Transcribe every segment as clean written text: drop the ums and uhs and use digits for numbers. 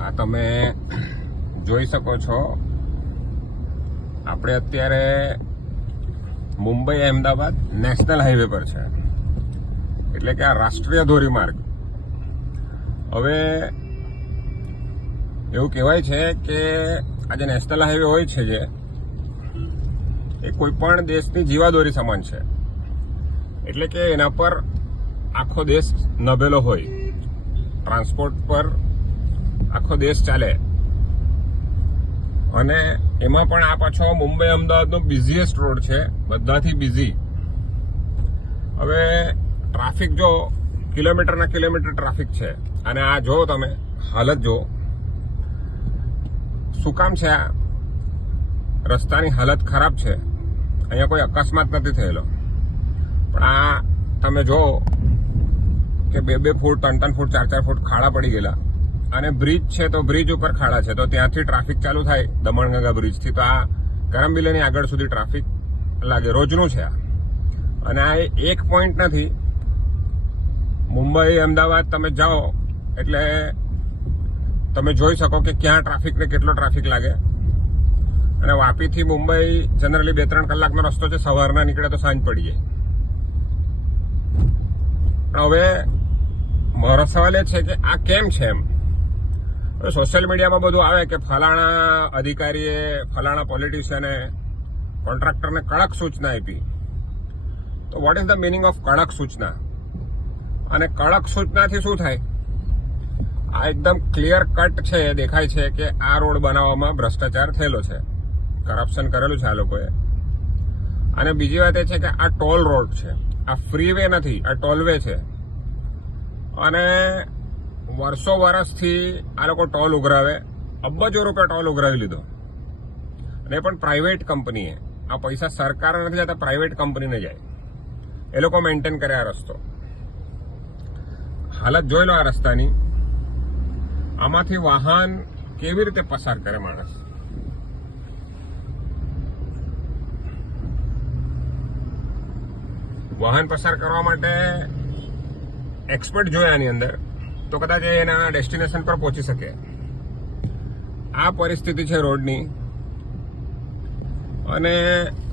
આ તમે જોઈ શકો છો, આપણે અત્યારે મુંબઈ અહેમદાબાદ નેશનલ હાઈવે પર છે, એટલે કે આ રાષ્ટ્રીય ધોરીમાર્ગ. હવે એવું કહેવાય છે કે આ જે નેશનલ હાઈવે હોય છે જે એ કોઈ પણ દેશની જીવાદોરી સમાન છે. એટલે કે એના પર આખો દેશ નભેલો હોય, ટ્રાન્સપોર્ટ પર આખો દેશ ચાલે. અને એમાં પણ આ પાછો મુંબઈ અમદાવાદનો બિઝીએસ્ટ રોડ છે, બધાથી બિઝી. હવે ટ્રાફિક જો કિલોમીટરના કિલોમીટર ટ્રાફિક છે, અને આ જો તમે હાલત જો શું કામ છે. આ રસ્તાની હાલત ખરાબ છે, અહીંયા કોઈ અકસ્માત નથી થયેલો, પણ આ તમે જો કે 2-2 ફૂટ 3-3 ફૂટ 4-4 ફૂટ ખાડા પડી ગયેલા. અને બ્રિજ છે તો બ્રિજ ઉપર ખાડા છે, તો ત્યાંથી ટ્રાફિક ચાલુ થાય દમણગંગા બ્રિજથી, તો આ કરમબિલીની આગળ સુધી ટ્રાફિક લાગે. રોજનું છે આ. અને આ એક પોઈન્ટ નથી. મુંબઈ અમદાવાદ તમે જાઓ એટલે તમે જોઈ શકો કે ક્યાં ટ્રાફિક ને કેટલો ટ્રાફિક લાગે. અને વાપીથી મુંબઈ જનરલી 2-3 કલાકનો રસ્તો છે, સવારના નીકળે તો સાંજ પડી જાય. પણ હવે મારો સવાલ એ છે કે આ કેમ છે એમ. સોશિયલ મીડિયામાં બધું આવે કે ફલાણા અધિકારીએ ફલાણા પોલિટિશિયને કોન્ટ્રાક્ટરને કડક સૂચના આપી. તો what is the meaning of કડક સૂચના? અને કડક સૂચનાથી શું થાય? આ એકદમ ક્લિયર કટ છે, દેખાય છે કે આ રોડ બનાવવામાં ભ્રષ્ટાચાર થયેલો છે, કરપ્શન કરેલું છે આ લોકોએ. અને બીજી વાત એ છે કે આ ટોલ રોડ છે, આ ફ્રી વે નથી, આ ટોલ વે છે. અને વર્ષો વર્ષથી આ લોકો ટોલ ઉઘરાવે, અબજો રૂપિયા ટોલ ઉઘરાવી લીધો. અને એ પણ પ્રાઇવેટ કંપનીએ. આ પૈસા સરકાર નથી જતા, પ્રાઇવેટ કંપનીને જાય. એ લોકો મેન્ટેન કરે આ રસ્તો. હાલત જોઈ લો આ રસ્તાની. આમાંથી વાહન કેવી રીતે પસાર કરે માણસ? વાહન પસાર કરવા માટે એક્સપર્ટ જોઈએ આની અંદર, તો કદાચ એના ડેસ્ટિનેશન પર પહોંચી શકે. આ પરિસ્થિતિ છે રોડની. અને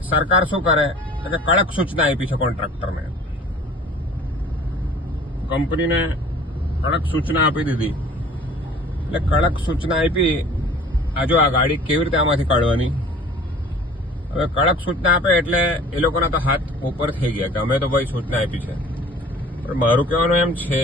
સરકાર શું કરે કે કડક સૂચના આપી છે કોન્ટ્રાક્ટરને, કંપનીને કડક સૂચના આપી દીધી. એટલે કડક સૂચના આપી, આ જો આ ગાડી કેવી રીતે આમાંથી કાઢવાની. હવે કડક સૂચના આપે એટલે એ લોકોના તો હાથ ઉપર થઈ ગયા કે અમે તો ભાઈ સૂચના આપી છે. પણ મારું કહેવાનું એમ છે